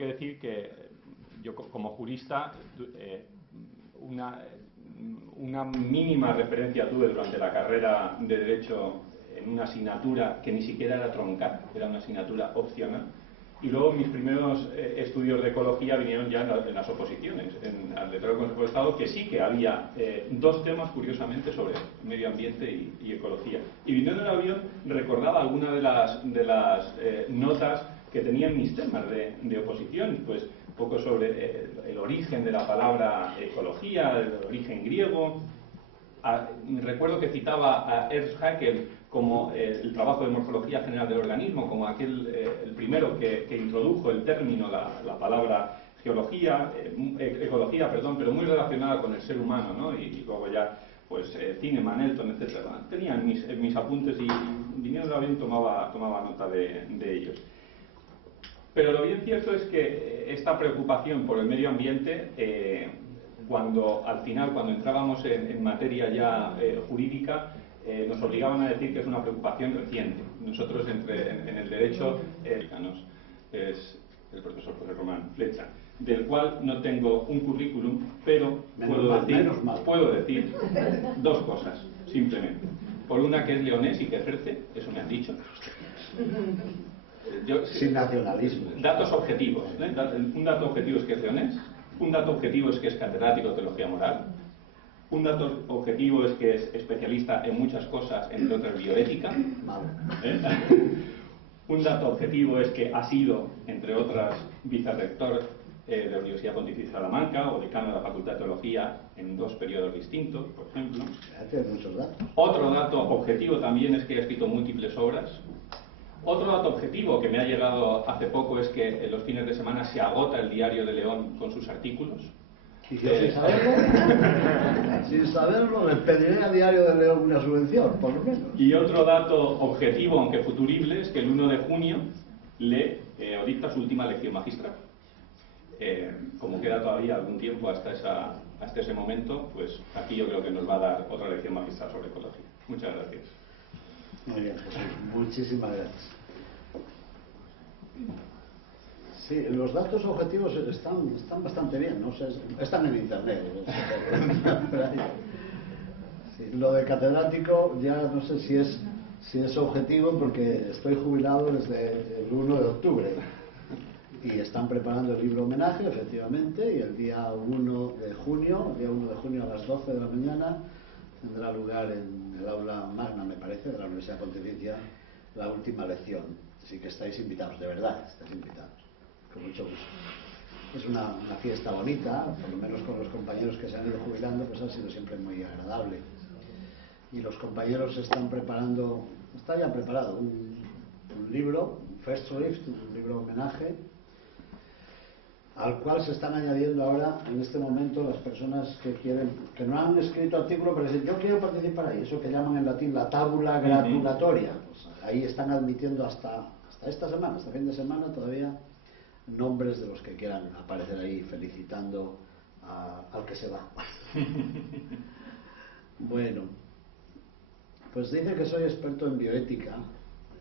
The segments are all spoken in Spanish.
que decir que yo como jurista una mínima referencia tuve durante la carrera de Derecho en una asignatura que ni siquiera era troncal, era una asignatura opcional. Y luego mis primeros estudios de ecología vinieron ya en las oposiciones, al letrado del Consejo de Estado, que sí que había dos temas, curiosamente, sobre medio ambiente y ecología. Y viniendo en el avión recordaba alguna de las notas que tenían mis temas de oposición, pues un poco sobre el origen de la palabra ecología, el origen griego. Recuerdo que citaba a Ernst Haeckel como el trabajo de morfología general del organismo, como el primero que introdujo el término, la palabra ecología, pero muy relacionada con el ser humano, ¿no? Y luego ya, pues, Zinnemann, Elton, etc. Tenían mis apuntes y viniendo del avión tomaba nota de ellos. Pero lo bien cierto es que esta preocupación por el medio ambiente, cuando entrábamos en materia ya jurídica, nos obligaban a decir que es una preocupación reciente. Nosotros en el derecho, es el profesor José Román Flecha, del cual no tengo un currículum, pero puedo decir dos cosas, simplemente. Por una, que es leonés y que ejerce, eso me han dicho. Sin nacionalismo. Datos objetivos, ¿eh? Un dato objetivo es que es leonés, un dato objetivo es que es catedrático de teología moral, un dato objetivo es que es especialista en muchas cosas, entre otras bioética. ¿Eh? Un dato objetivo es que ha sido, entre otras, vicerrector de la Universidad Pontificia de Salamanca o decano de la Facultad de Teología en 2 periodos distintos, por ejemplo. Muchos datos. Otro dato objetivo también es que ha escrito múltiples obras. Otro dato objetivo que me ha llegado hace poco es que en los fines de semana se agota el Diario de León con sus artículos. Y yo sin saberlo, les pediré a Diario de León una subvención, por lo menos. Y otro dato objetivo, aunque futurible, es que el 1 de junio lee o dicta su última lección magistral. Como queda todavía algún tiempo hasta ese momento, pues aquí yo creo que nos va a dar otra lección magistral sobre ecología. Muchas gracias. Muy bien, Jesús. Muchísimas gracias. Sí, los datos objetivos están bastante bien, ¿no? Están en internet. Sí, lo de catedrático ya no sé si es objetivo, porque estoy jubilado desde el 1 de octubre y están preparando el libro homenaje, efectivamente, y el día 1 de junio a las 12 de la mañana tendrá lugar en el aula magna, me parece, de la Universidad Pontificia, la última lección. Así que estáis invitados, de verdad, estáis invitados, con mucho gusto. Es una fiesta bonita, por lo menos con los compañeros que se han ido jubilando, pues ha sido siempre muy agradable. Y los compañeros están preparando, está ya preparado un libro, un Festschrift, un libro homenaje, al cual se están añadiendo ahora, en este momento, las personas que no han escrito artículo, pero dicen, yo quiero participar ahí, eso que llaman en latín la tabula gratulatoria. Pues ahí están admitiendo hasta esta semana, hasta fin de semana, todavía nombres de los que quieran aparecer ahí felicitando al que se va. Bueno, pues dice que soy experto en bioética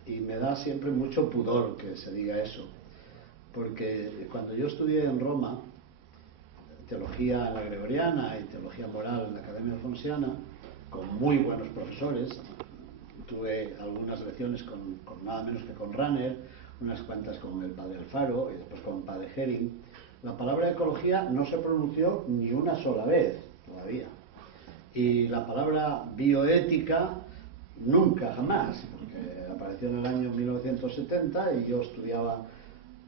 y me da siempre mucho pudor que se diga eso. Porque cuando yo estudié en Roma, teología en la Gregoriana y teología moral en la Academia Alfonsiana, con muy buenos profesores, tuve algunas lecciones con nada menos que con Ranner, unas cuantas con el padre Alfaro y después con el padre Hering. La palabra ecología no se pronunció ni una sola vez todavía. Y la palabra bioética nunca, jamás, porque apareció en el año 1970 y yo estudiaba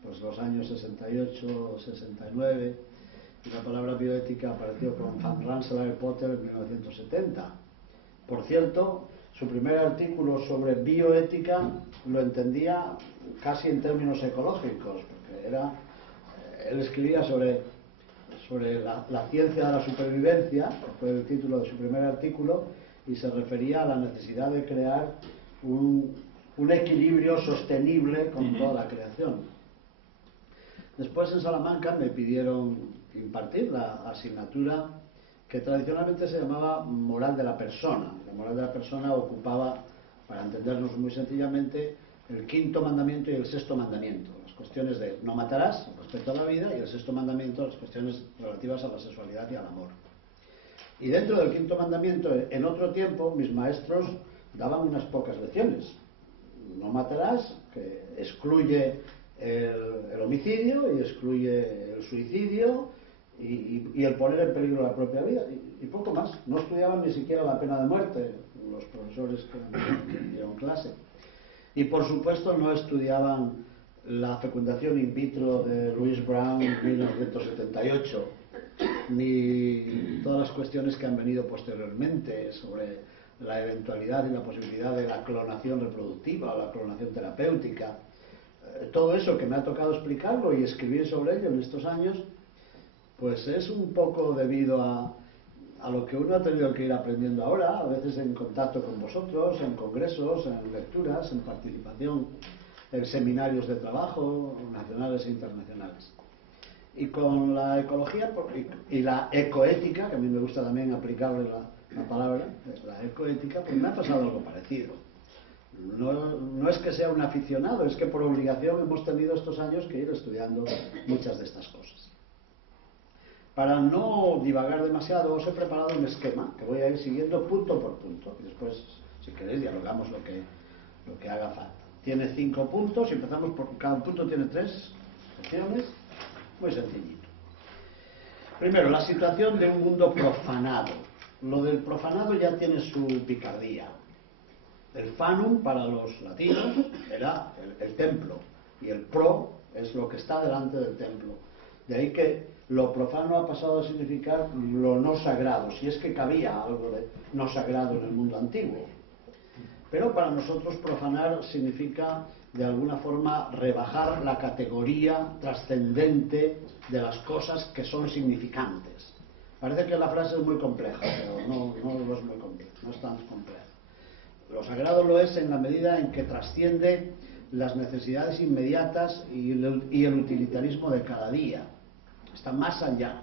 pues los años 68, 69, y la palabra bioética apareció con Van Rensselaer Potter en 1970. Por cierto, su primer artículo sobre bioética lo entendía casi en términos ecológicos, porque él escribía sobre la ciencia de la supervivencia, que fue el título de su primer artículo, y se refería a la necesidad de crear un equilibrio sostenible con toda la creación. Después en Salamanca me pidieron impartir la asignatura que tradicionalmente se llamaba moral de la persona. La moral de la persona ocupaba, para entendernos muy sencillamente, el 5.º mandamiento y el 6.º mandamiento, las cuestiones de no matarás, respecto a la vida, y el sexto mandamiento, las cuestiones relativas a la sexualidad y al amor. Y dentro del quinto mandamiento, en otro tiempo, mis maestros daban unas pocas lecciones. No matarás, que excluye el homicidio y excluye el suicidio y el poner en peligro la propia vida, y poco más. No estudiaban ni siquiera la pena de muerte los profesores que dieron clase. Y por supuesto no estudiaban la fecundación in vitro de Louis Brown en 1978, ni todas las cuestiones que han venido posteriormente sobre la eventualidad y la posibilidad de la clonación reproductiva o la clonación terapéutica. Todo eso que me ha tocado explicarlo y escribir sobre ello en estos años, pues es un poco debido a lo que uno ha tenido que ir aprendiendo ahora, a veces en contacto con vosotros, en congresos, en lecturas, en participación en seminarios de trabajo nacionales e internacionales. Y con la ecología y la ecoética, que a mí me gusta también aplicarle la palabra, la ecoética, pues me ha pasado algo parecido. No es que sea un aficionado, es que por obligación hemos tenido estos años que ir estudiando muchas de estas cosas. Para no divagar demasiado, os he preparado un esquema que voy a ir siguiendo punto por punto, y después, si queréis, dialogamos lo que haga falta. Tiene 5 puntos y empezamos por cada punto tiene 3 secciones, muy sencillito. Primero, la situación de un mundo profanado. Lo del profanado ya tiene su picardía. El fanum para los latinos era el templo, y el pro es lo que está delante del templo. De ahí que lo profano ha pasado a significar lo no sagrado, si es que cabía algo de no sagrado en el mundo antiguo. Pero para nosotros profanar significa de alguna forma rebajar la categoría trascendente de las cosas que son significantes. Parece que la frase es muy compleja, pero no es muy compleja, no es tan compleja. Lo sagrado lo es en la medida en que trasciende las necesidades inmediatas y el utilitarismo de cada día. Está más allá.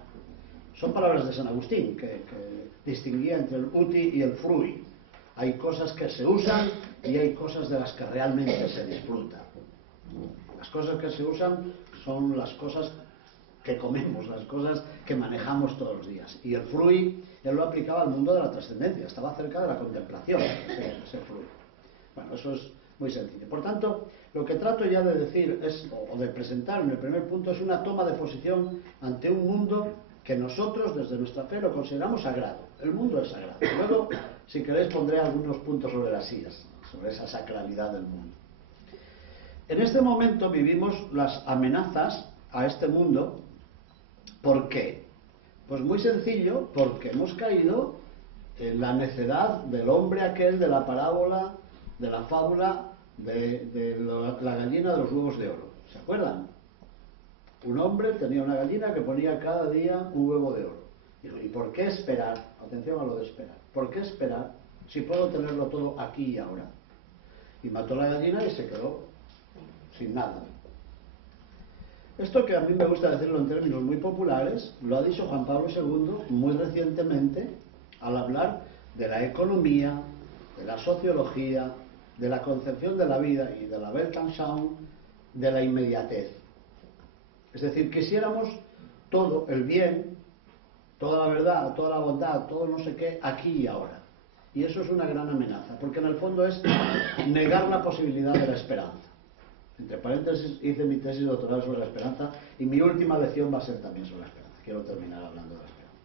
Son palabras de San Agustín, que distinguía entre el uti y el frui. Hay cosas que se usan y hay cosas de las que realmente se disfruta. Las cosas que se usan son las cosas que comemos, las cosas que manejamos todos los días. Y el frui, él lo aplicaba al mundo de la trascendencia, estaba cerca de la contemplación, ese frui. Bueno, eso es muy sencillo. Por tanto, lo que trato ya de decir o de presentar en el primer punto es una toma de posición ante un mundo que nosotros desde nuestra fe lo consideramos sagrado. El mundo es sagrado. Luego, si queréis, pondré algunos puntos sobre las sillas, sobre esa sacralidad del mundo. En este momento vivimos las amenazas a este mundo. ¿Por qué? Pues muy sencillo, porque hemos caído en la necedad del hombre aquel de la parábola, de la fábula de la gallina de los huevos de oro. ¿Se acuerdan? Un hombre tenía una gallina que ponía cada día un huevo de oro. ¿Y por qué esperar? Atención a lo de esperar. ¿Por qué esperar si puedo tenerlo todo aquí y ahora? Y mató la gallina y se quedó sin nada. Esto, que a mí me gusta decirlo en términos muy populares, lo ha dicho Juan Pablo II muy recientemente al hablar de la economía, de la sociología, de la concepción de la vida y de la Weltanschauung, de la inmediatez. Es decir, quisiéramos todo el bien, toda la verdad, toda la bondad, todo no sé qué, aquí y ahora. Y eso es una gran amenaza, porque en el fondo es negar la posibilidad de la esperanza. Entre paréntesis, hice mi tesis doctoral sobre la esperanza y mi última lección va a ser también sobre la esperanza. Quiero terminar hablando de la esperanza.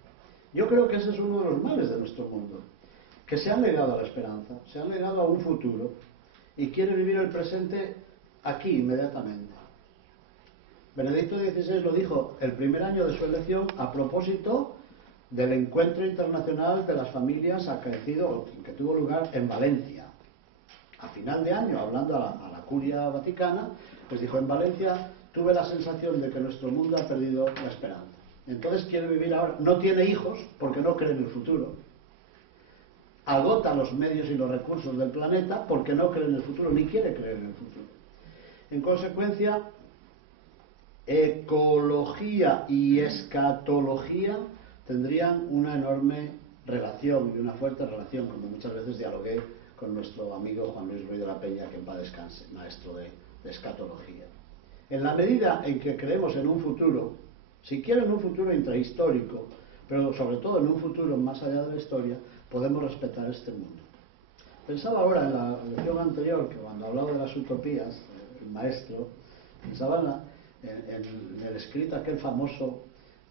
Yo creo que ese es uno de los males de nuestro mundo, que se han negado a la esperanza, se han negado a un futuro y quiere vivir el presente aquí, inmediatamente. Benedicto XVI lo dijo el primer año de su elección a propósito del encuentro internacional de las familias acaecido, que tuvo lugar en Valencia. A final de año, hablando a la curia vaticana, pues dijo: en Valencia tuve la sensación de que nuestro mundo ha perdido la esperanza. Entonces quiere vivir ahora. No tiene hijos porque no cree en el futuro. Agota los medios y los recursos del planeta porque no cree en el futuro, ni quiere creer en el futuro. En consecuencia, ecología y escatología tendrían una enorme relación y una fuerte relación, como muchas veces dialogué con nuestro amigo Juan Luis Ruiz de la Peña, que en paz descanse, maestro de escatología. En la medida en que creemos en un futuro, si quieren un futuro intrahistórico, pero sobre todo en un futuro más allá de la historia, podemos respetar este mundo. Pensaba ahora en la lección anterior, que cuando hablaba de las utopías, el maestro, pensaba en el escrito aquel famoso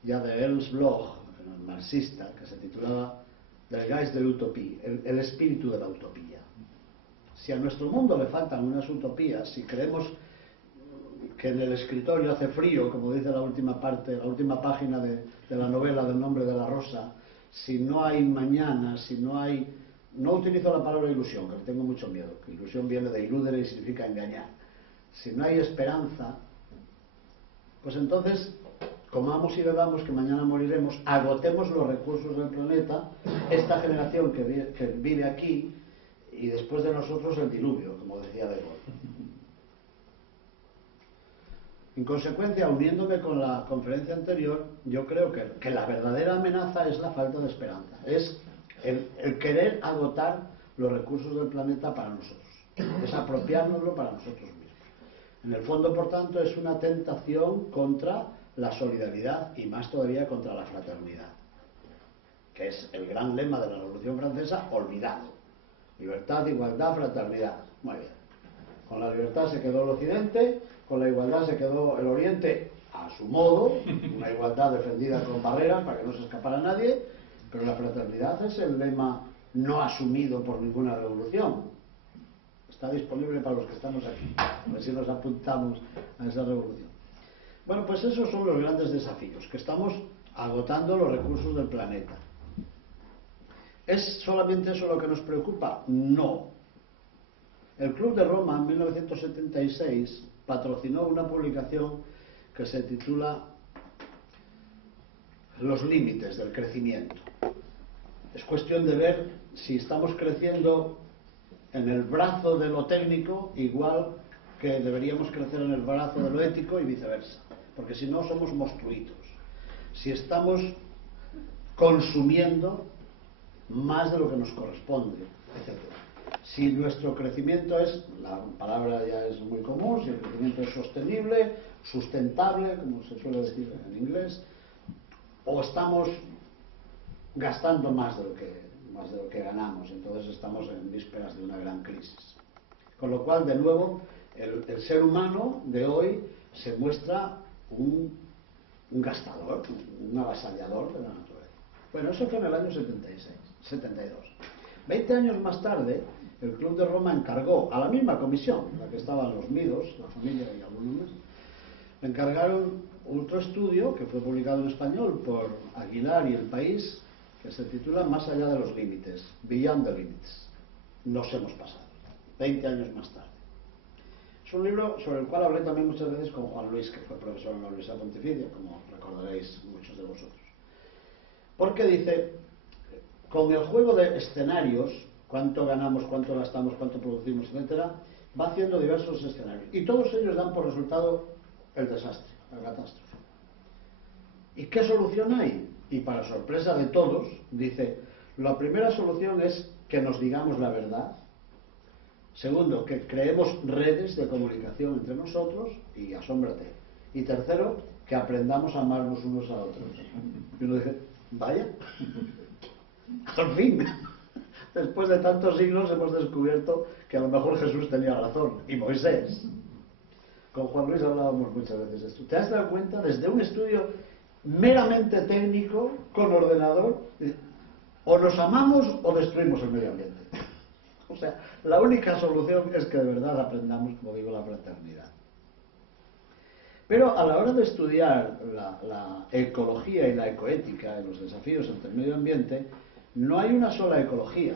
ya de Ernst Bloch, el marxista, que se titulaba Der Geist der Utopie, el espíritu de la utopía. Si a nuestro mundo le faltan unas utopías, si creemos que en el escritorio hace frío, como dice la última parte, la última página de la novela del nombre de la rosa, si no hay mañana, si no hay... No utilizo la palabra ilusión, que le tengo mucho miedo, que ilusión viene de illudere y significa engañar. Si no hay esperanza, pues entonces, comamos y bebamos que mañana moriremos, agotemos los recursos del planeta, esta generación que vive aquí, y después de nosotros el diluvio, como decía De Gaulle. En consecuencia, uniéndome con la conferencia anterior, yo creo que la verdadera amenaza es la falta de esperanza, es el querer agotar los recursos del planeta para nosotros, es apropiárnoslo para nosotros mismos. En el fondo, por tanto, es una tentación contra la solidaridad y más todavía contra la fraternidad, que es el gran lema de la Revolución Francesa, olvidado. Libertad, igualdad, fraternidad. Muy bien. Con la libertad se quedó el Occidente, con la igualdad se quedó el Oriente a su modo, una igualdad defendida con barreras para que no se escapara nadie, pero la fraternidad es el lema no asumido por ninguna revolución. Está disponible para los que estamos aquí, a ver si nos apuntamos a esa revolución. Bueno, pues esos son los grandes desafíos, que estamos agotando los recursos del planeta. ¿Es solamente eso lo que nos preocupa? No. El Club de Roma en 1976 patrocinó una publicación que se titula Los límites del crecimiento. Es cuestión de ver si estamos creciendo en el brazo de lo técnico igual que deberíamos crecer en el brazo de lo ético y viceversa, porque si no somos monstruitos. Si estamos consumiendo más de lo que nos corresponde, etc. Si nuestro crecimiento es, la palabra ya es muy común, si el crecimiento es sostenible, sustentable, como se suele decir en inglés, o estamos gastando más de lo que ganamos, entonces estamos en vísperas de una gran crisis. Con lo cual, de nuevo, el ser humano de hoy se muestra un gastador, un avasallador de la naturaleza. Bueno, eso fue en el año 72. 20 años más tarde, el Club de Roma encargó a la misma comisión, en la que estaban los Midos, la familia y algunos más, le encargaron otro estudio que fue publicado en español por Aguilar y El País, que se titula Más allá de los límites, Beyond the Limits. Nos hemos pasado, 20 años más tarde. Es un libro sobre el cual hablé también muchas veces con Juan Luis, que fue profesor en la Universidad Pontificia, como recordaréis muchos de vosotros. Porque dice, con el juego de escenarios, cuánto ganamos, cuánto gastamos, cuánto producimos, etcétera, va haciendo diversos escenarios. Y todos ellos dan por resultado el desastre, la catástrofe. ¿Y qué solución hay? Y para sorpresa de todos, dice, la primera solución es que nos digamos la verdad. Segundo, que creemos redes de comunicación entre nosotros, y asómbrate. Y tercero, que aprendamos a amarnos unos a otros. Y uno dice, vaya, al fin, después de tantos siglos hemos descubierto que a lo mejor Jesús tenía razón, y Moisés. Con Juan Luis hablábamos muchas veces de esto. ¿Te has dado cuenta? Desde un estudio meramente técnico, con ordenador, o nos amamos o destruimos el medio ambiente. O sea, la única solución es que de verdad aprendamos, como digo, la fraternidad. Pero a la hora de estudiar la ecología y la ecoética y los desafíos ante el medio ambiente, no hay una sola ecología.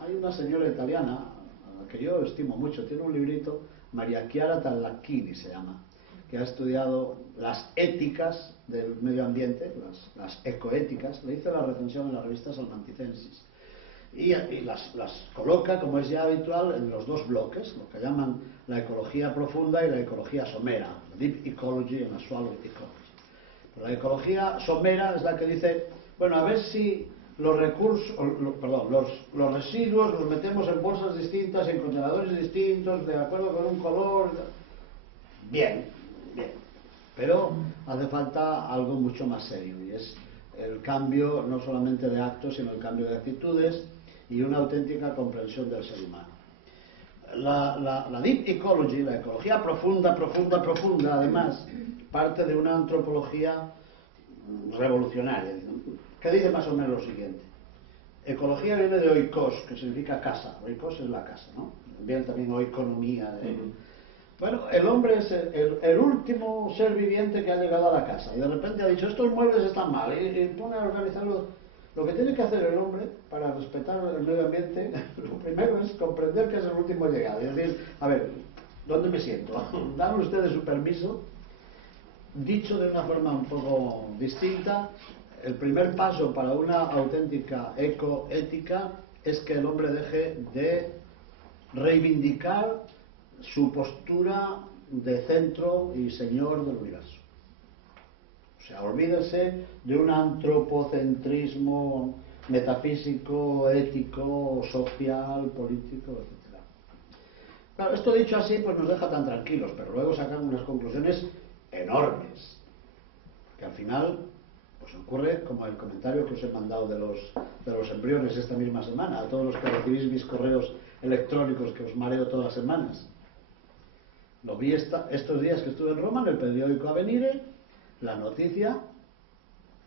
Hay una señora italiana, a la que yo estimo mucho, tiene un librito, Maria Chiara Tallacchini se llama, que ha estudiado las éticas del medio ambiente, las ecoéticas, le hizo la recensión en la revista Salmanticensis. Y las coloca, como es ya habitual, en los dos bloques, lo que llaman la ecología profunda y la ecología somera, Deep Ecology and Swallow Ecology. Pero la ecología somera es la que dice, bueno, a ver si los recursos, los residuos los metemos en bolsas distintas, en contenedores distintos, de acuerdo con un color. Bien, Bien, pero hace falta algo mucho más serio, y es el cambio no solamente de actos, sino el cambio de actitudes y una auténtica comprensión del ser humano. La Deep Ecology, la ecología profunda, además, parte de una antropología revolucionaria, que dice más o menos lo siguiente. Ecología viene de oikos, que significa casa. Oikos es la casa, ¿no? Viene también oikonomía. Bueno, el hombre es el último ser viviente que ha llegado a la casa y de repente ha dicho, estos muebles están mal, y pone a organizarlo. Lo que tiene que hacer el hombre para respetar el medio ambiente, lo primero es comprender que es el último llegado. Es decir, a ver, ¿dónde me siento? Dan ustedes su permiso. Dicho de una forma un poco distinta, el primer paso para una auténtica ecoética es que el hombre deje de reivindicar su postura de centro y señor del universo. O sea, olvídese de un antropocentrismo metafísico, ético, social, político, etc. Claro, esto dicho así pues nos deja tan tranquilos, pero luego sacan unas conclusiones enormes, que al final pues ocurre como el comentario que os he mandado de los embriones esta misma semana, a todos los que recibís mis correos electrónicos que os mareo todas las semanas. Lo vi estos días que estuve en Roma, en el periódico Avvenire, la noticia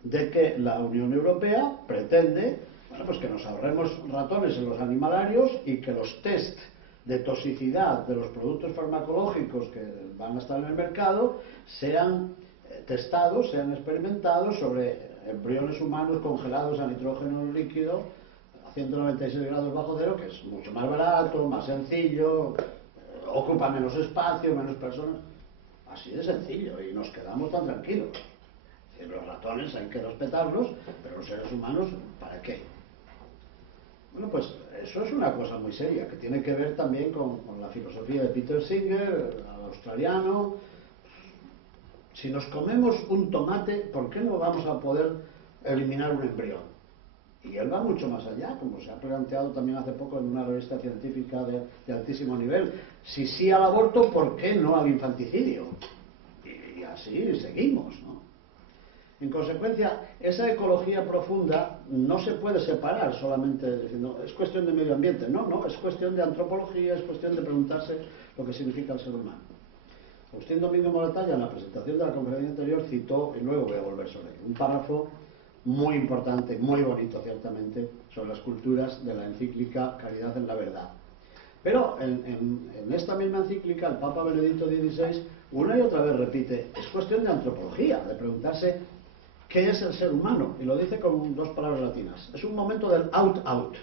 de que la Unión Europea pretende, bueno, pues que nos ahorremos ratones en los animalarios y que los test de toxicidad de los productos farmacológicos que van a estar en el mercado sean testados, sean experimentados sobre embriones humanos congelados a nitrógeno líquido a 196 grados bajo cero, que es mucho más barato, más sencillo, ocupa menos espacio, menos personas. Así de sencillo, y nos quedamos tan tranquilos. Los ratones hay que respetarlos, pero los seres humanos, ¿para qué? Bueno, pues eso es una cosa muy seria, que tiene que ver también con la filosofía de Peter Singer, el australiano. Si nos comemos un tomate, ¿por qué no vamos a poder eliminar un embrión? Y él va mucho más allá, como se ha planteado también hace poco en una revista científica de altísimo nivel. Si sí al aborto, ¿por qué no al infanticidio? Y así seguimos, ¿no? En consecuencia, esa ecología profunda no se puede separar solamente diciendo, es cuestión de medio ambiente. No, es cuestión de antropología, es cuestión de preguntarse lo que significa el ser humano. Agustín Domingo Moratalla, en la presentación de la conferencia anterior, citó, y luego voy a volver sobre ello, un párrafo muy importante, muy bonito ciertamente, sobre las culturas de la encíclica Caridad en la Verdad. Pero en esta misma encíclica el Papa Benedicto XVI una y otra vez repite, es cuestión de antropología, de preguntarse qué es el ser humano, y lo dice con dos palabras latinas. Es un momento del out.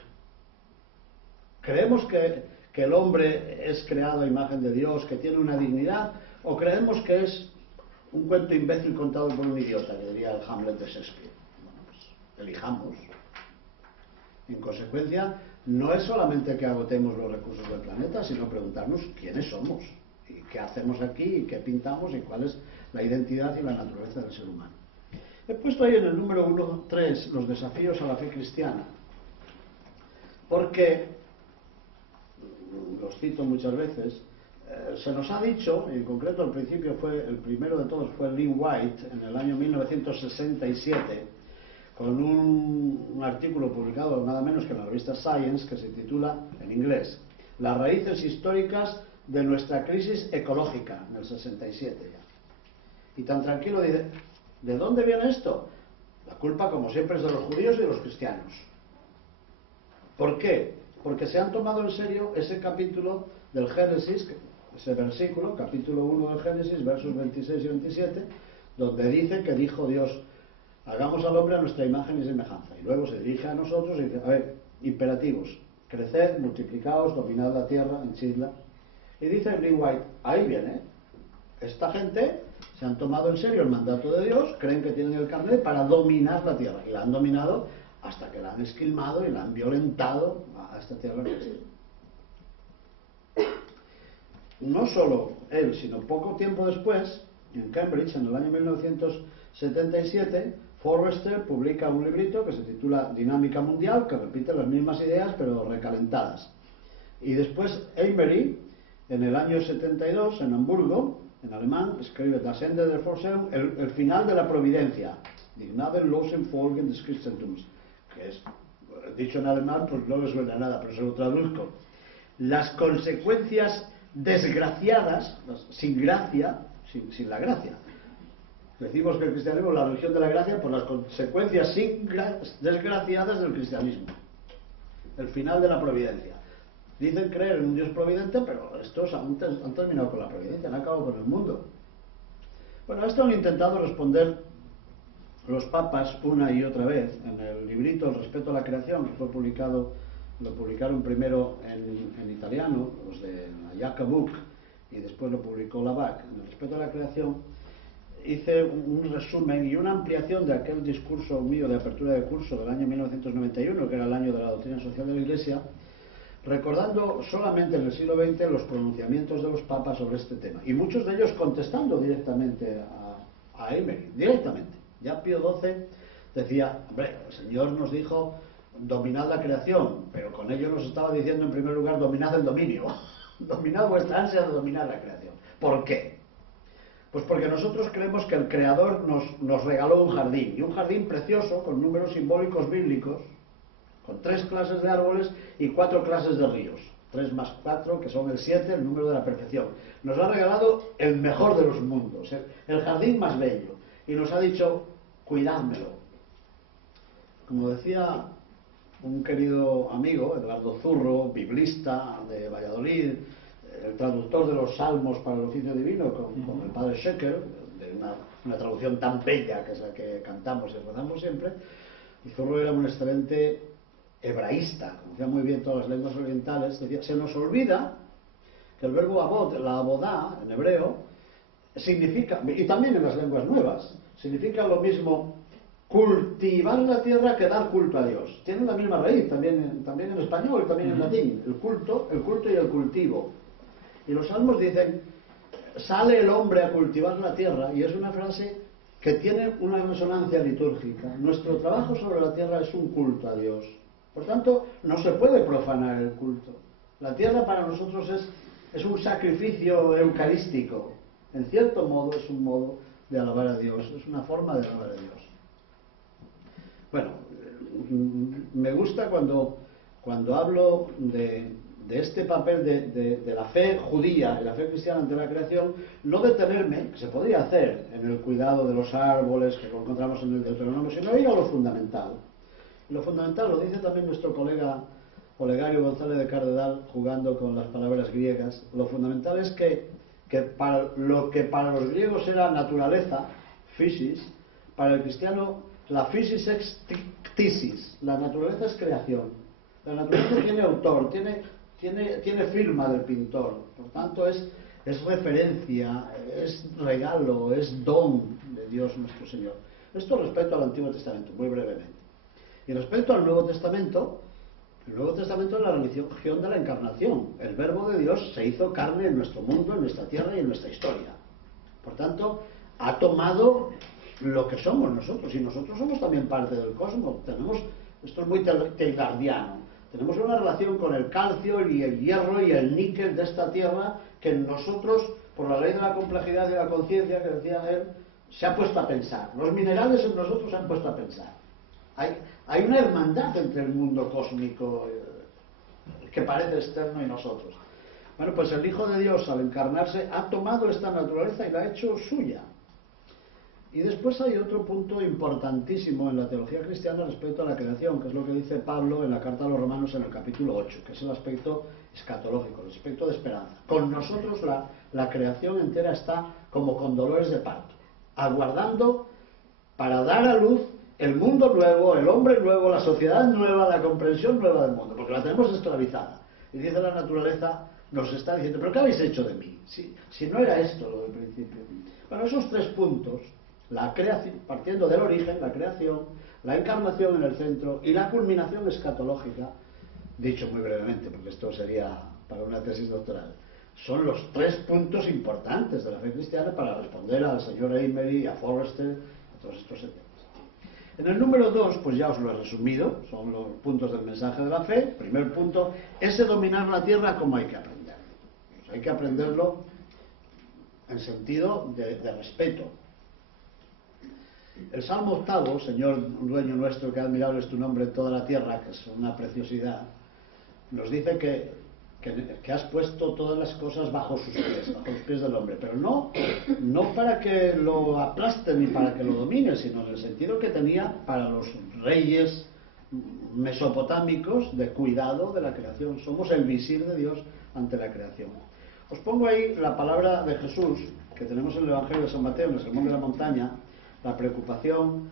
¿Creemos que el hombre es creado a imagen de Dios, que tiene una dignidad, o creemos que es un cuento imbécil contado por un idiota, que diría el Hamlet de Shakespeare? Bueno, pues elijamos. En consecuencia, no es solamente que agotemos los recursos del planeta, sino preguntarnos quiénes somos, y qué hacemos aquí, y qué pintamos, y cuál es la identidad y la naturaleza del ser humano. He puesto ahí en el número 1.3 los desafíos a la fe cristiana, porque, los cito muchas veces, se nos ha dicho, y en concreto al principio el primero de todos fue Lynn White, en el año 1967, con un artículo publicado nada menos que en la revista Science, que se titula, en inglés, Las raíces históricas de nuestra crisis ecológica, en el 67 ya. Y tan tranquilo dice, ¿de dónde viene esto? La culpa, como siempre, es de los judíos y de los cristianos. ¿Por qué? Porque se han tomado en serio ese capítulo del Génesis, ese versículo, capítulo 1 del Génesis, versos 26 y 27, donde dice que dijo Dios, hagamos al hombre a nuestra imagen y semejanza. Y luego se dirige a nosotros y dice, a ver, imperativos, creced, multiplicaos, dominad la tierra, henchidla. Y dice Lynn White, ahí viene, esta gente se han tomado en serio el mandato de Dios, creen que tienen el carnet para dominar la tierra, y la han dominado hasta que la han esquilmado y la han violentado a esta tierra. No solo él, sino poco tiempo después, en Cambridge, en el año 1977, Forrester publica un librito que se titula Dinámica Mundial, que repite las mismas ideas pero recalentadas. Y después Emery, en el año 72, en Hamburgo, en alemán escribe Das Ende der Vorsehung, el final de la providencia, Die gnadenlosen Folgen des Christentums, que es, dicho en alemán, pues no me suena a nada, pero se lo traduzco. Las consecuencias desgraciadas, sin gracia, sin la gracia. Decimos que el cristianismo es la religión de la gracia por las consecuencias desgraciadas del cristianismo. El final de la providencia. Dicen creer en un Dios providente, pero estos han terminado con la providencia, han acabado con el mundo. Bueno, a esto han intentado responder los papas una y otra vez en el librito El respeto a la creación, que fue publicado, lo publicaron primero en italiano, los de la Jacobuk, y después lo publicó la BAC. En el respeto a la creación hice un resumen y una ampliación de aquel discurso mío de apertura de curso del año 1991, que era el año de la doctrina social de la Iglesia, recordando solamente en el siglo XX los pronunciamientos de los papas sobre este tema, y muchos de ellos contestando directamente a Emery, directamente. Ya Pío XII decía, hombre, el Señor nos dijo dominad la creación, pero con ello nos estaba diciendo en primer lugar dominad el dominio, dominad vuestra ansia de dominar la creación. ¿Por qué? Pues porque nosotros creemos que el Creador nos regaló un jardín, y un jardín precioso con números simbólicos bíblicos, con 3 clases de árboles y 4 clases de ríos. 3 más 4, que son el 7, el número de la perfección. Nos ha regalado el mejor de los mundos, el jardín más bello, y nos ha dicho, cuidádmelo. Como decía un querido amigo, Eduardo Zurro, biblista de Valladolid, el traductor de los salmos para el oficio divino, con el padre Schecker, de una traducción tan bella que es la que cantamos y rezamos siempre. Y Zurro era un excelente hebraísta, conocía muy bien todas las lenguas orientales. Decía, se nos olvida que el verbo abod, la abodá en hebreo, significa, y también en las lenguas nuevas, significa lo mismo cultivar la tierra que dar culto a Dios. Tienen la misma raíz, también en español y también en latín, el culto y el cultivo. Y los salmos dicen, sale el hombre a cultivar la tierra, y es una frase que tiene una resonancia litúrgica. Nuestro trabajo sobre la tierra es un culto a Dios. Por tanto, no se puede profanar el culto. La tierra para nosotros es un sacrificio eucarístico. En cierto modo es un modo de alabar a Dios, es una forma de alabar a Dios. Bueno, me gusta cuando hablo de este papel de la fe judía y la fe cristiana ante la creación, no detenerme, que se podría hacer en el cuidado de los árboles que encontramos en el Deuteronomio, sino ir a lo fundamental. Y lo fundamental, lo dice también nuestro colega Olegario González de Cardedal, jugando con las palabras griegas, lo fundamental es que lo que para los griegos era naturaleza, physis, para el cristiano la physis es ctisis, la naturaleza es creación. La naturaleza tiene autor, tiene firma del pintor, por tanto es referencia, es regalo, es don de Dios nuestro Señor. Esto respecto al Antiguo Testamento, muy brevemente. Y respecto al Nuevo Testamento, el Nuevo Testamento es la religión de la encarnación. El Verbo de Dios se hizo carne en nuestro mundo, en nuestra tierra y en nuestra historia. Por tanto, ha tomado lo que somos nosotros, y nosotros somos también parte del cosmos. Esto es muy teilhardiano. Tenemos una relación con el calcio y el hierro y el níquel de esta tierra que nosotros, por la ley de la complejidad y la conciencia que decía él, se ha puesto a pensar. Los minerales en nosotros se han puesto a pensar. Hay una hermandad entre el mundo cósmico que parece externo y nosotros. Bueno, pues el Hijo de Dios, al encarnarse, ha tomado esta naturaleza y la ha hecho suya. Y después hay otro punto importantísimo en la teología cristiana respecto a la creación, que es lo que dice Pablo en la carta a los Romanos en el capítulo 8, que es el aspecto escatológico, el aspecto de esperanza. Con nosotros la creación entera está como con dolores de parto, aguardando para dar a luz el mundo nuevo, el hombre nuevo, la sociedad nueva, la comprensión nueva del mundo, porque la tenemos esclavizada. Y dice la naturaleza, nos está diciendo, ¿pero qué habéis hecho de mí? Si no era esto lo del principio. Bueno, esos 3 puntos, la creación, partiendo del origen, la creación, la encarnación en el centro y la culminación escatológica, dicho muy brevemente, porque esto sería para una tesis doctoral, son los 3 puntos importantes de la fe cristiana para responder al señor Emery, a Forrester, a todos estos temas. En el número 2, pues ya os lo he resumido, son los puntos del mensaje de la fe. Primer punto, ese dominar la tierra, ¿cómo hay que aprenderlo? Pues hay que aprenderlo en sentido de respeto. El Salmo 8, Señor dueño nuestro, que admirable es tu nombre en toda la tierra, que es una preciosidad, nos dice que has puesto todas las cosas bajo sus pies, bajo los pies del hombre, pero no para que lo aplaste ni para que lo domine, sino en el sentido que tenía para los reyes mesopotámicos de cuidado de la creación. Somos el visir de Dios ante la creación. Os pongo ahí la palabra de Jesús que tenemos en el Evangelio de San Mateo, en el Sermón de la Montaña. La preocupación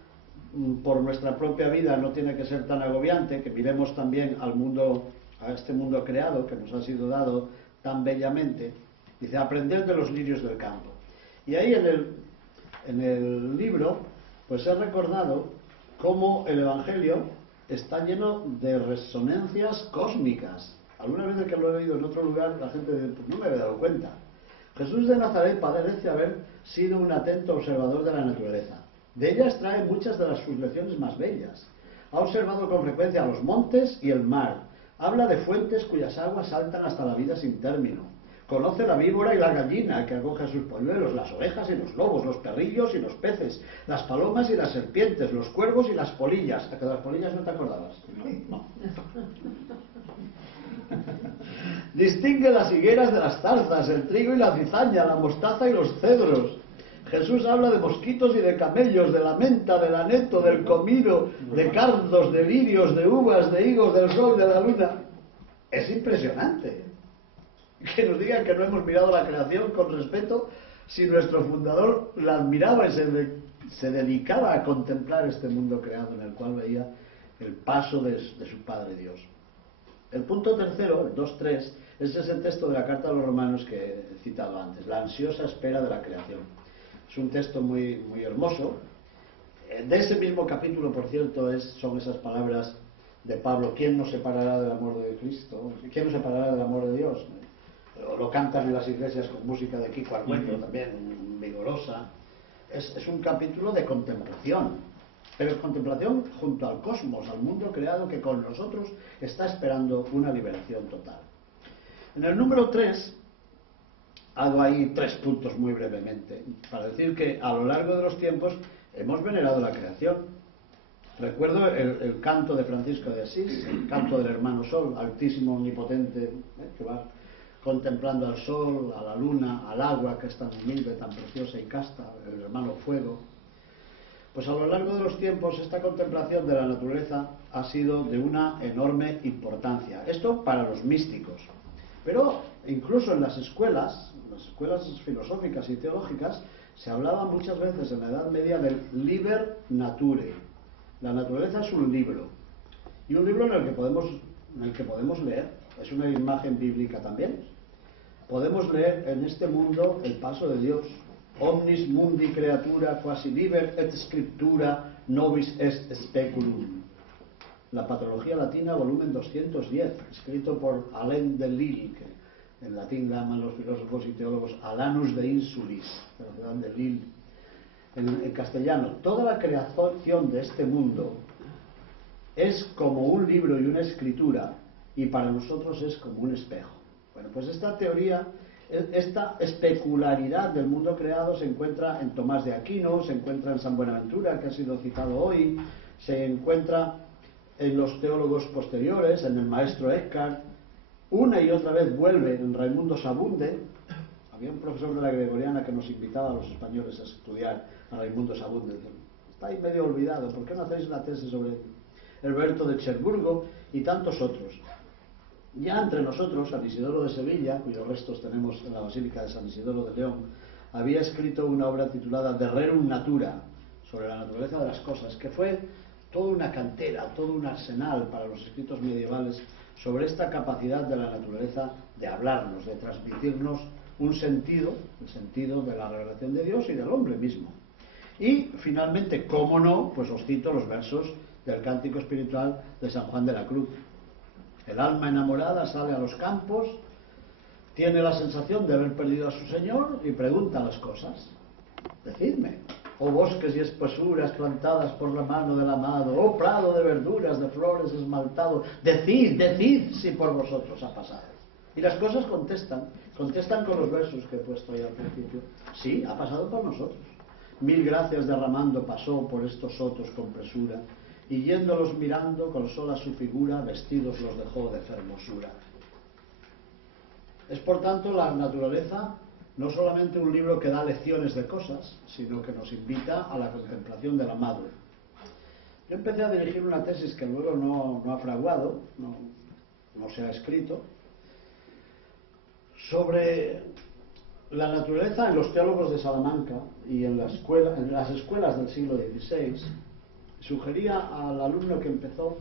por nuestra propia vida no tiene que ser tan agobiante, que miremos también al mundo, a este mundo creado que nos ha sido dado tan bellamente. Dice, aprended de los lirios del campo. Y ahí en el libro pues he recordado cómo el Evangelio está lleno de resonancias cósmicas. Alguna vez que lo he leído en otro lugar, la gente dice, pues no me había dado cuenta. Jesús de Nazaret parece haber sido un atento observador de la naturaleza. De ella extrae muchas de sus lecciones más bellas. Ha observado con frecuencia los montes y el mar. Habla de fuentes cuyas aguas saltan hasta la vida sin término. Conoce la víbora y la gallina que acoge a sus polluelos, las ovejas y los lobos, los perrillos y los peces, las palomas y las serpientes, los cuervos y las polillas. ¿A que de las polillas no te acordabas? No. Distingue las higueras de las zarzas, el trigo y la cizaña, la mostaza y los cedros. Jesús habla de mosquitos y de camellos, de la menta, del aneto, del comino, de cardos, de lirios, de uvas, de higos, del sol, de la luna. Es impresionante que nos digan que no hemos mirado la creación con respeto si nuestro fundador la admiraba y se dedicaba a contemplar este mundo creado en el cual veía el paso de su Padre Dios. El punto tercero, el 2.3, es ese texto de la Carta a los Romanos que he citado antes, la ansiosa espera de la creación. Es un texto muy, muy hermoso. De ese mismo capítulo, por cierto, son esas palabras de Pablo, ¿quién nos separará del amor de Cristo? ¿Quién nos separará del amor de Dios? Lo cantan en las iglesias con música de Kiko Arguello, también vigorosa. Es un capítulo de contemplación, pero contemplación junto al cosmos, al mundo creado que con nosotros está esperando una liberación total. En el número 3 hago ahí 3 puntos muy brevemente, para decir que a lo largo de los tiempos hemos venerado la creación. Recuerdo el canto de Francisco de Asís, el canto del hermano Sol, altísimo, omnipotente, que va contemplando al sol, a la luna, al agua que es tan humilde, tan preciosa y casta, el hermano Fuego. Pues a lo largo de los tiempos esta contemplación de la naturaleza ha sido de una enorme importancia. Esto para los místicos. Pero incluso en las escuelas filosóficas y teológicas, se hablaba muchas veces en la Edad Media del liber nature. La naturaleza es un libro. Y un libro en el que podemos leer. Es una imagen bíblica también. Podemos leer en este mundo el paso de Dios. Omnis mundi creatura quasi liber et scriptura nobis est speculum. La Patrología Latina, volumen 210, escrito por Alain de Lille, que en latín llaman los filósofos y teólogos Alanus de Insulis, de la ciudad de Lille. En castellano, toda la creación de este mundo es como un libro y una escritura, y para nosotros es como un espejo. Bueno, pues esta teoría, esta especularidad del mundo creado se encuentra en Tomás de Aquino, se encuentra en San Buenaventura, que ha sido citado hoy, se encuentra en los teólogos posteriores, en el maestro Eckhart, una y otra vez vuelve en Raimundo Sabunde. Había un profesor de la Gregoriana que nos invitaba a los españoles a estudiar a Raimundo Sabunde. Está ahí medio olvidado, ¿por qué no hacéis una tesis sobre él? Herberto de Cherburgo y tantos otros. Ya entre nosotros, San Isidoro de Sevilla, cuyos restos tenemos en la Basílica de San Isidoro de León, había escrito una obra titulada De Rerum Natura, sobre la naturaleza de las cosas, que fue toda una cantera, todo un arsenal para los escritos medievales sobre esta capacidad de la naturaleza de hablarnos, de transmitirnos un sentido, el sentido de la revelación de Dios y del hombre mismo. Y finalmente, cómo no, pues os cito los versos del Cántico Espiritual de San Juan de la Cruz. El alma enamorada sale a los campos, tiene la sensación de haber perdido a su Señor y pregunta las cosas. Decidme, oh bosques y espesuras plantadas por la mano del amado, oh prado de verduras, de flores esmaltado, decid si por vosotros ha pasado. Y las cosas contestan, Contestan con los versos que he puesto ahí al principio. Sí, ha pasado por nosotros. Mil gracias derramando pasó por estos sotos con presura, y yéndolos mirando con sola su figura, vestidos los dejó de fermosura. Es por tanto la naturaleza no solamente un libro que da lecciones de cosas, sino que nos invita a la contemplación de la madre. Yo empecé a dirigir una tesis que luego no ha fraguado, no se ha escrito, sobre la naturaleza en los teólogos de Salamanca y en las escuelas del siglo XVI. Sugería al alumno que empezó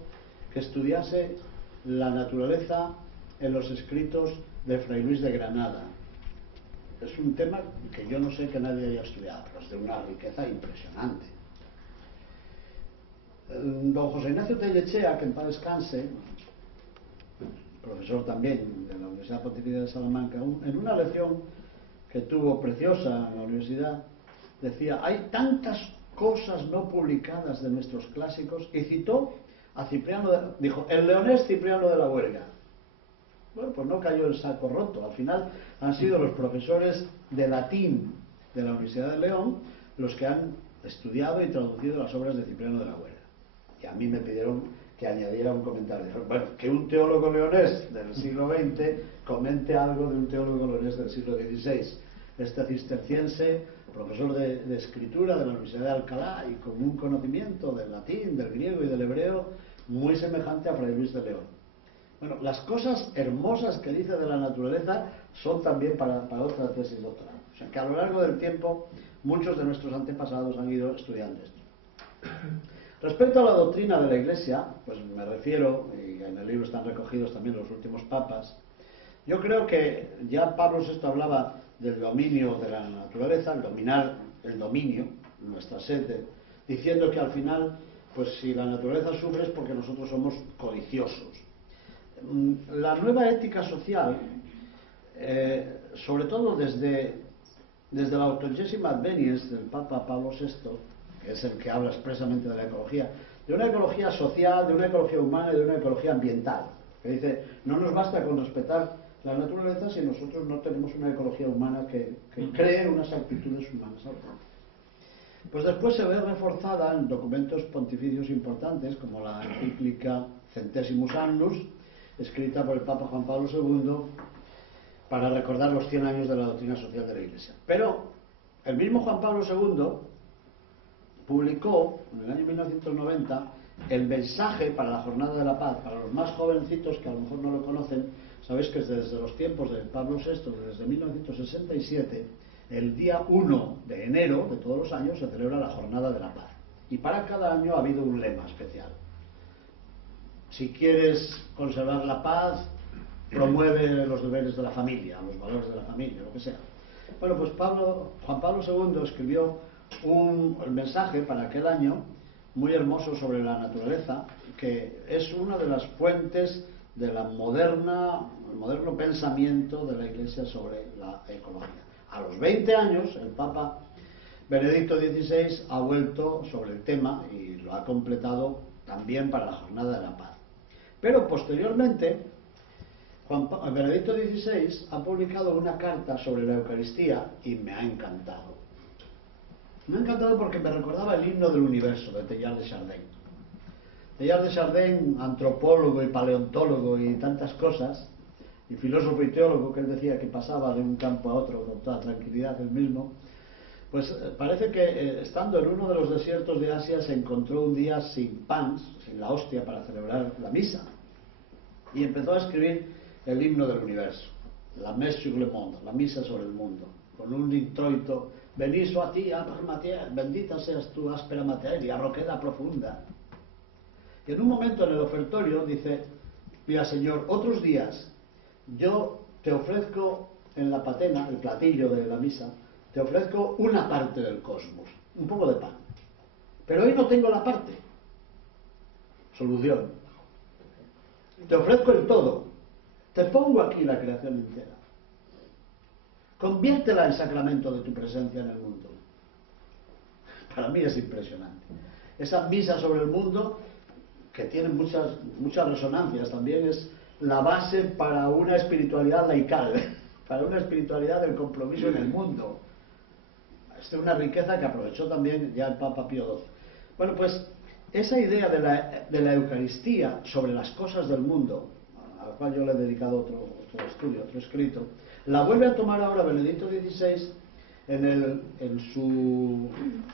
que estudiase la naturaleza en los escritos de Fray Luis de Granada. Es un tema que yo no sé que nadie haya estudiado, pero es de una riqueza impresionante. Don José Ignacio Tellechea, que en paz descanse, profesor también de la Universidad Pontificia de Salamanca, en una lección que tuvo preciosa en la universidad, decía: hay tantas cosas no publicadas de nuestros clásicos, y citó a Cipriano dijo, el leonés Cipriano de la Huerga. Bueno, pues no cayó el saco roto. Al final han sido los profesores de latín de la Universidad de León los que han estudiado y traducido las obras de Cipriano de la Huerga. Y a mí me pidieron que añadiera un comentario. Dijeron, bueno, que un teólogo leonés del siglo XX comente algo de un teólogo leonés del siglo XVI. Este cisterciense, profesor de escritura de la Universidad de Alcalá y con un conocimiento del latín, del griego y del hebreo muy semejante a Fray Luis de León. Bueno, las cosas hermosas que dice de la naturaleza son también para otra tesis doctoral. O sea que a lo largo del tiempo muchos de nuestros antepasados han ido estudiando esto. Respecto a la doctrina de la Iglesia, pues me refiero, y en el libro están recogidos también los últimos papas, yo creo que ya Pablo VI hablaba del dominio de la naturaleza, el dominar el dominio, nuestra sed, diciendo que al final, pues si la naturaleza sufre es porque nosotros somos codiciosos. La nueva ética social, sobre todo desde la Octogésima Adveniens del Papa Pablo VI, que es el que habla expresamente de la ecología, de una ecología social, de una ecología humana y de una ecología ambiental, que dice, no nos basta con respetar la naturaleza si nosotros no tenemos una ecología humana que cree unas actitudes humanas autónomas. Pues después se ve reforzada en documentos pontificios importantes como la encíclica Centesimus Annus, escrita por el Papa Juan Pablo II para recordar los 100 años de la doctrina social de la Iglesia. Pero el mismo Juan Pablo II publicó en el año 1990 el mensaje para la Jornada de la Paz. Para los más jovencitos que a lo mejor no lo conocen, sabéis que desde los tiempos de Pablo VI, desde 1967, el día 1 de enero de todos los años se celebra la Jornada de la Paz. Y para cada año ha habido un lema especial. Si quieres conservar la paz, promueve los deberes de la familia, los valores de la familia, lo que sea. Bueno, pues Juan Pablo II escribió el mensaje para aquel año muy hermoso sobre la naturaleza, que es una de las fuentes de el moderno pensamiento de la Iglesia sobre la ecología. A los 20 años, el Papa Benedicto XVI ha vuelto sobre el tema y lo ha completado también para la Jornada de la Paz. Pero posteriormente, Benedicto XVI ha publicado una carta sobre la Eucaristía y me ha encantado. Me ha encantado porque me recordaba el himno del universo de Teilhard de Chardin. Teilhard de Chardin, antropólogo y paleontólogo y tantas cosas, y filósofo y teólogo, que él decía que pasaba de un campo a otro con toda tranquilidad él mismo, pues parece que estando en uno de los desiertos de Asia se encontró un día sin pan, sin la hostia para celebrar la misa, y empezó a escribir el himno del universo, la Messe sur le monde, la misa sobre el mundo, con un introito: Benissimo a ti, bendita seas tú, áspera materia, roqueda profunda. Y en un momento en el ofertorio dice: mira, Señor, otros días yo te ofrezco en la patena, el platillo de la misa, te ofrezco una parte del cosmos, un poco de pan. Pero hoy no tengo la parte. Solución. Te ofrezco el todo. Te pongo aquí la creación entera. Conviértela en sacramento de tu presencia en el mundo. Para mí es impresionante. Esa misa sobre el mundo, que tiene muchas resonancias, también es la base para una espiritualidad laical. para una espiritualidad del compromiso en el mundo. Es una riqueza que aprovechó también ya el Papa Pío XII. Bueno, pues esa idea de la Eucaristía sobre las cosas del mundo, a la cual yo le he dedicado otro estudio, otro escrito, la vuelve a tomar ahora Benedicto XVI en su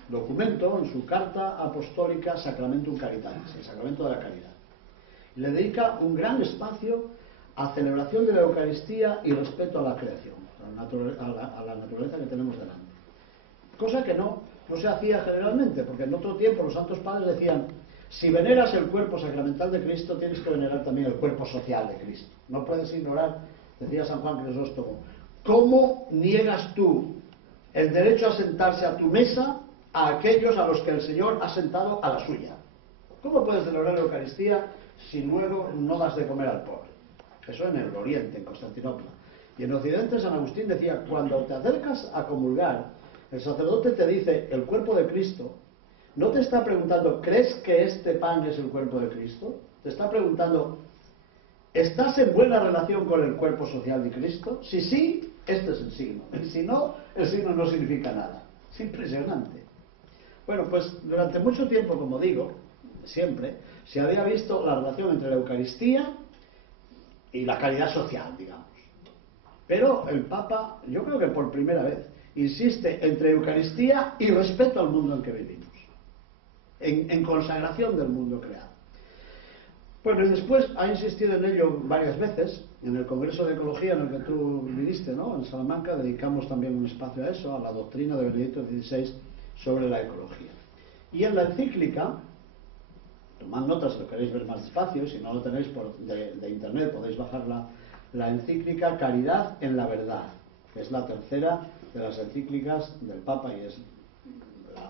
documento, en su carta apostólica Sacramentum Caritatis, el sacramento de la caridad. Le dedica un gran espacio a celebración de la Eucaristía y respeto a la creación, a la naturaleza que tenemos delante. Cosa que no se hacía generalmente, porque en otro tiempo los santos padres decían: si veneras el cuerpo sacramental de Cristo, tienes que venerar también el cuerpo social de Cristo. No puedes ignorar, decía San Juan Crisóstomo, ¿cómo niegas tú el derecho a sentarse a tu mesa a aquellos a los que el Señor ha sentado a la suya? ¿Cómo puedes celebrar la Eucaristía si luego no das de comer al pobre? Eso en el Oriente, en Constantinopla. Y en Occidente San Agustín decía: cuando te acercas a comulgar, el sacerdote te dice el cuerpo de Cristo, no te está preguntando ¿crees que este pan es el cuerpo de Cristo? Te está preguntando ¿estás en buena relación con el cuerpo social de Cristo? Si sí, este es el signo. Y si no, el signo no significa nada. Es impresionante. Bueno, pues durante mucho tiempo, como digo, siempre, se había visto la relación entre la Eucaristía y la caridad social, digamos. Pero el Papa, yo creo que por primera vez, insiste entre Eucaristía y respeto al mundo en que vivimos, en consagración del mundo creado. Bueno, y después ha insistido en ello varias veces. En el Congreso de Ecología en el que tú viniste, ¿no?, en Salamanca, dedicamos también un espacio a eso, a la doctrina de Benedicto XVI sobre la ecología. Y en la encíclica, tomad notas si lo queréis ver más despacio, si no lo tenéis de internet podéis bajar la encíclica Caridad en la Verdad, que es la tercera de las encíclicas del Papa y es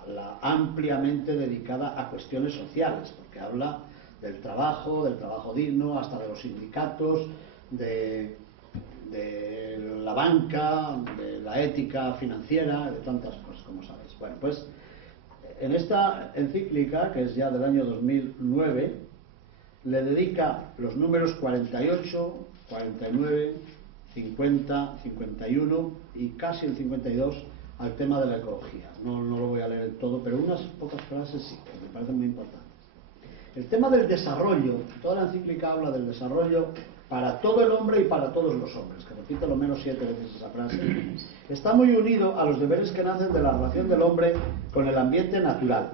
la ampliamente dedicada a cuestiones sociales, porque habla del trabajo digno, hasta de los sindicatos, de la banca, de la ética financiera, de tantas cosas, como sabéis. Bueno, pues en esta encíclica, que es ya del año 2009, le dedica los números 48, 49, 50, 51 y casi el 52 al tema de la ecología. No lo voy a leer todo, pero unas pocas frases sí, que me parecen muy importantes. El tema del desarrollo, toda la encíclica habla del desarrollo para todo el hombre y para todos los hombres, que repite lo menos 7 veces esa frase, está muy unido a los deberes que nacen de la relación del hombre con el ambiente natural.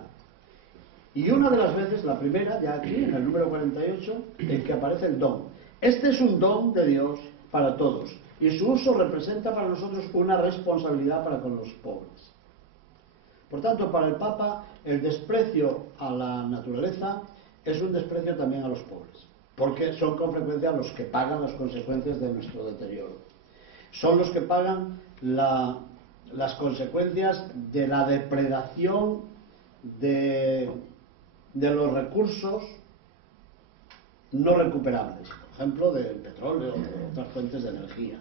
Y una de las veces, la primera, ya aquí, en el número 48, en que aparece el don. Este es un don de Dios para todos, y su uso representa para nosotros una responsabilidad para con los pobres. Por tanto, para el Papa, el desprecio a la naturaleza es un desprecio también a los pobres, porque son con frecuencia los que pagan las consecuencias de nuestro deterioro. Son los que pagan las consecuencias de la depredación de los recursos no recuperables, por ejemplo, del petróleo o de otras fuentes de energía.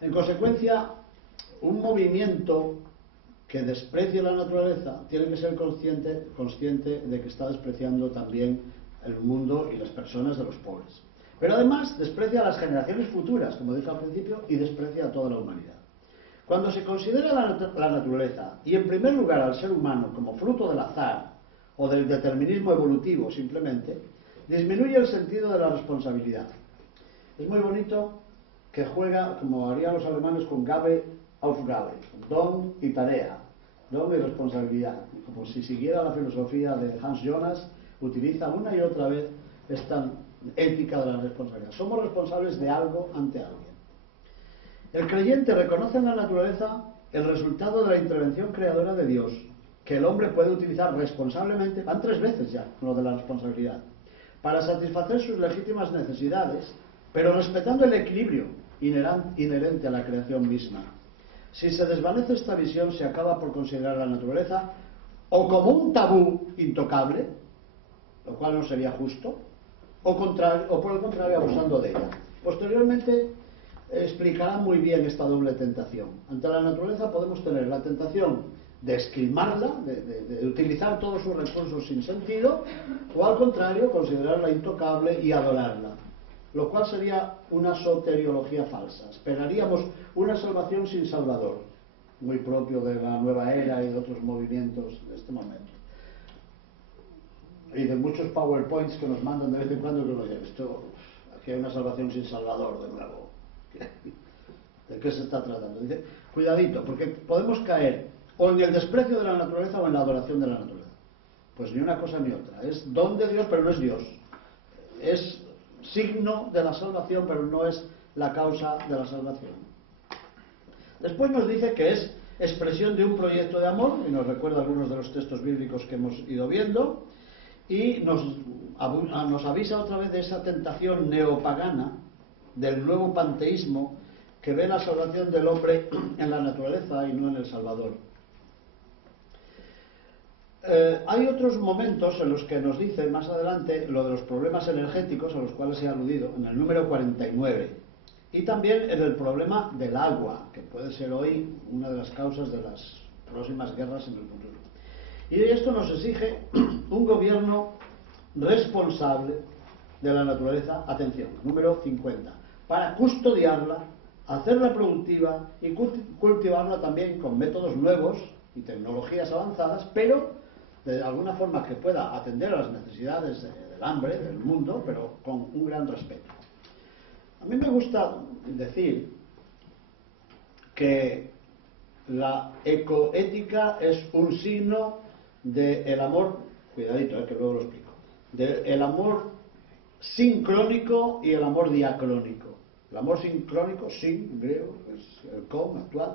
En consecuencia, un movimiento que desprecie la naturaleza tiene que ser consciente de que está despreciando también el mundo y las personas de los pobres. Pero además desprecia a las generaciones futuras, como dije al principio, y desprecia a toda la humanidad. Cuando se considera la naturaleza, y en primer lugar al ser humano, como fruto del azar o del determinismo evolutivo simplemente, disminuye el sentido de la responsabilidad. Es muy bonito que juega, como harían los alemanes, con Gabe, Aufgabe, don y tarea, don y responsabilidad. Como si siguiera la filosofía de Hans Jonas, utiliza una y otra vez esta ética de la responsabilidad. Somos responsables de algo ante alguien. El creyente reconoce en la naturaleza el resultado de la intervención creadora de Dios, que el hombre puede utilizar responsablemente, van 3 veces ya lo de la responsabilidad, para satisfacer sus legítimas necesidades, pero respetando el equilibrio inherente a la creación misma. Si se desvanece esta visión, se acaba por considerar la naturaleza o como un tabú intocable, lo cual no sería justo, o por el contrario abusando de ella. Posteriormente explicará muy bien esta doble tentación. Ante la naturaleza podemos tener la tentación de esquilmarla, de utilizar todos sus recursos sin sentido, o al contrario considerarla intocable y adorarla. lo cual sería una soteriología falsa. Esperaríamos una salvación sin Salvador, muy propio de la nueva era y de otros movimientos de este momento. Y de muchos PowerPoints que nos mandan de vez en cuando, que nos dicen, esto, aquí hay una salvación sin Salvador, de nuevo. ¿De qué se está tratando? Dice, cuidadito, porque podemos caer o en el desprecio de la naturaleza o en la adoración de la naturaleza. Pues ni una cosa ni otra. Es don de Dios, pero no es Dios. Es signo de la salvación, pero no es la causa de la salvación. Después nos dice que es expresión de un proyecto de amor, y nos recuerda algunos de los textos bíblicos que hemos ido viendo, y nos avisa otra vez de esa tentación neopagana del nuevo panteísmo que ve la salvación del hombre en la naturaleza y no en el Salvador. Hay otros momentos en los que nos dice más adelante lo de los problemas energéticos a los cuales he aludido, en el número 49, y también en el problema del agua, que puede ser hoy una de las causas de las próximas guerras en el futuro. Y esto nos exige un gobierno responsable de la naturaleza, atención, número 50, para custodiarla, hacerla productiva y cultivarla también con métodos nuevos y tecnologías avanzadas, pero de alguna forma que pueda atender a las necesidades del hambre, del mundo, pero con un gran respeto. A mí me gusta decir que la ecoética es un signo del amor, cuidadito, que luego lo explico, del amor sincrónico y el amor diacrónico. El amor sincrónico, sin, en griego, es el con actual.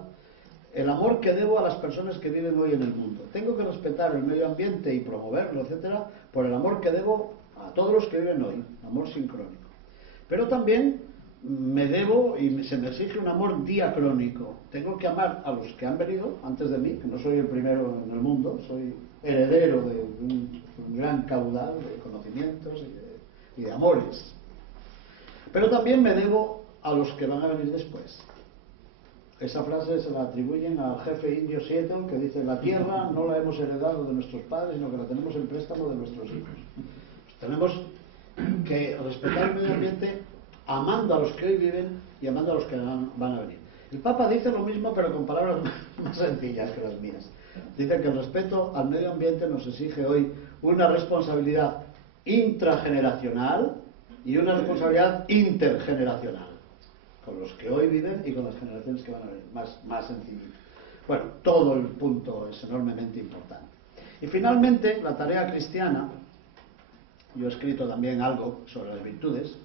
El amor que debo a las personas que viven hoy en el mundo. Tengo que respetar el medio ambiente y promoverlo, etcétera, por el amor que debo a todos los que viven hoy, amor sincrónico. Pero también me debo y se me exige un amor diacrónico. Tengo que amar a los que han venido antes de mí, que no soy el primero en el mundo, soy heredero de un gran caudal de conocimientos y de amores. Pero también me debo a los que van a venir después. Esa frase se la atribuyen al jefe indio Seattle, que dice: la tierra no la hemos heredado de nuestros padres, sino que la tenemos en préstamo de nuestros hijos. Pues tenemos que respetar el medio ambiente amando a los que hoy viven y amando a los que van a venir. El Papa dice lo mismo, pero con palabras más sencillas que las mías. Dice que el respeto al medio ambiente nos exige hoy una responsabilidad intrageneracional y una responsabilidad intergeneracional, con los que hoy viven y con las generaciones que van a venir, más sencillito. Bueno, todo el punto es enormemente importante. Y finalmente, la tarea cristiana. Yo he escrito también algo sobre las virtudes,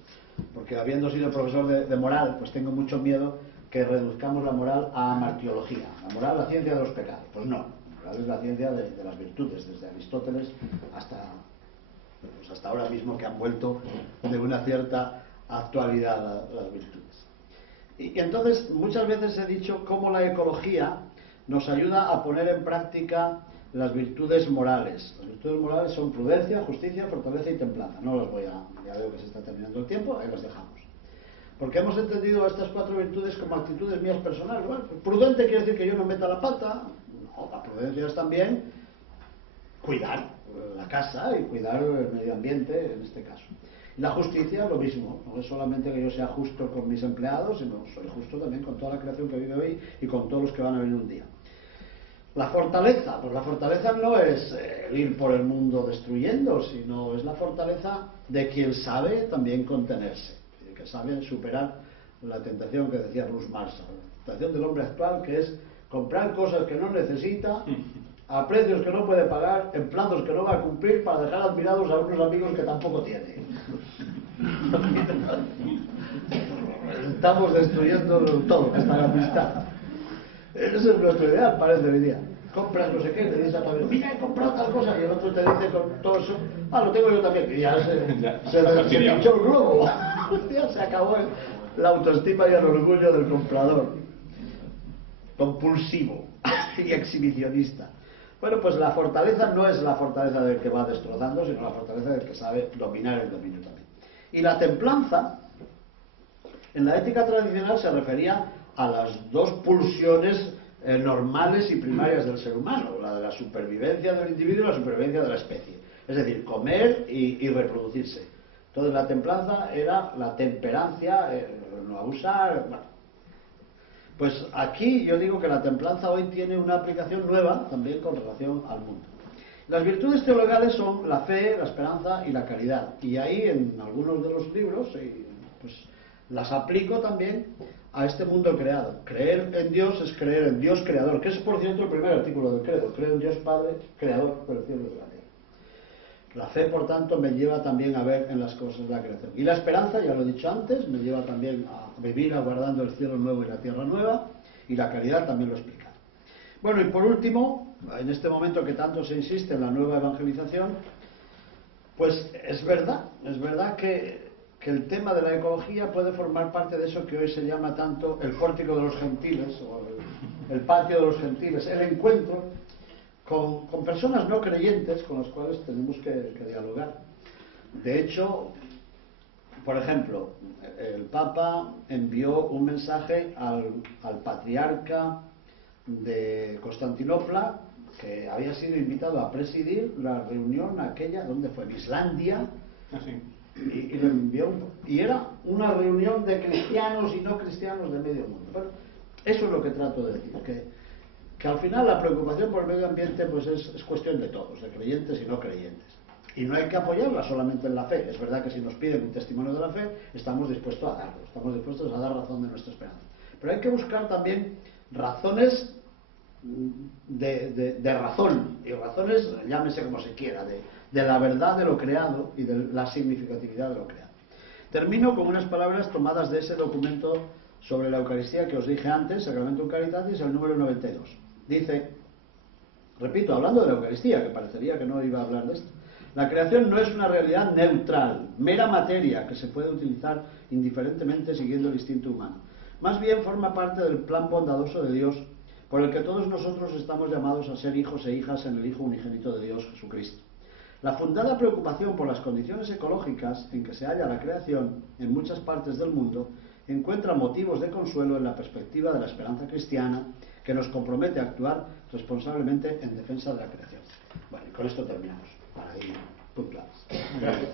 porque habiendo sido profesor de moral, pues tengo mucho miedo que reduzcamos la moral a martiología. La moral, la ciencia de los pecados. Pues no, la moral es la ciencia de las virtudes, desde Aristóteles hasta ahora mismo, que han vuelto de una cierta actualidad las virtudes. Y entonces muchas veces he dicho cómo la ecología nos ayuda a poner en práctica las virtudes morales. Las virtudes morales son prudencia, justicia, fortaleza y templanza. No las voy ya veo que se está terminando el tiempo, ahí las dejamos. Porque hemos entendido estas 4 virtudes como actitudes mías personales. Bueno, pues prudente quiere decir que yo no meta la pata. No, la prudencia es también cuidar la casa y cuidar el medio ambiente en este caso. Y la justicia, lo mismo. No es solamente que yo sea justo con mis empleados, sino soy justo también con toda la creación que vive hoy y con todos los que van a venir un día. La fortaleza, pues la fortaleza no es ir por el mundo destruyendo, sino es la fortaleza de quien sabe también contenerse, que sabe superar la tentación que decía Ruth Marshall, la tentación del hombre actual, que es comprar cosas que no necesita, a precios que no puede pagar, en plazos que no va a cumplir, para dejar admirados a unos amigos que tampoco tiene. Estamos destruyendo todo, hasta la amistad. Ese es nuestro ideal, parece hoy día. Compras no sé qué, le dices a tu amigo: mira, he comprado tal cosa, y el otro te dice con todo eso: lo tengo yo también, y ya se pinchó el globo. Ya se acabó la autoestima y el orgullo del comprador compulsivo y exhibicionista. Bueno, pues la fortaleza no es la fortaleza del que va destrozando, sino la fortaleza del que sabe dominar el dominio también. Y la templanza, en la ética tradicional, se refería a las 2 pulsiones normales y primarias del ser humano, la de la supervivencia del individuo y la supervivencia de la especie. Es decir, comer y reproducirse. Entonces la templanza era la temperancia, no abusar, bueno. Pues aquí yo digo que la templanza hoy tiene una aplicación nueva también con relación al mundo. Las virtudes teologales son la fe, la esperanza y la caridad. Y ahí en algunos de los libros pues, las aplico también a este mundo creado. Creer en Dios es creer en Dios creador, que es por cierto el primer artículo del credo. Creo en Dios Padre, creador del cielo y de la tierra. La fe, por tanto, me lleva también a ver en las cosas de la creación. Y la esperanza, ya lo he dicho antes, me lleva también a vivir aguardando el cielo nuevo y la tierra nueva. Y la caridad también lo explica. Bueno, y por último, en este momento que tanto se insiste en la nueva evangelización, pues es verdad que el tema de la ecología puede formar parte de eso que hoy se llama tanto el pórtico de los gentiles, o el patio de los gentiles, el encuentro con personas no creyentes con las cuales tenemos que dialogar. De hecho, por ejemplo, el Papa envió un mensaje al patriarca de Constantinopla, que había sido invitado a presidir la reunión aquella, ¿dónde fue? En Islandia. Y lo envió, y era una reunión de cristianos y no cristianos de medio mundo. Pero eso es lo que trato de decir, que al final la preocupación por el medio ambiente pues es cuestión de todos, de creyentes y no creyentes. Y no hay que apoyarla solamente en la fe. Es verdad que si nos piden un testimonio de la fe, estamos dispuestos a darlo, estamos dispuestos a dar razón de nuestra esperanza. Pero hay que buscar también razones de razón, y razones, llámese como se quiera, de la verdad de lo creado y de la significatividad de lo creado. Termino con unas palabras tomadas de ese documento sobre la Eucaristía que os dije antes, Sacramentum Caritatis, el número 92. Dice, repito, hablando de la Eucaristía, que parecería que no iba a hablar de esto: la creación no es una realidad neutral, mera materia que se puede utilizar indiferentemente siguiendo el instinto humano. Más bien forma parte del plan bondadoso de Dios, por el que todos nosotros estamos llamados a ser hijos e hijas en el Hijo unigénito de Dios, Jesucristo. La fundada preocupación por las condiciones ecológicas en que se halla la creación en muchas partes del mundo encuentra motivos de consuelo en la perspectiva de la esperanza cristiana, que nos compromete a actuar responsablemente en defensa de la creación. Bueno, y con esto terminamos, para ir puntuales. Gracias.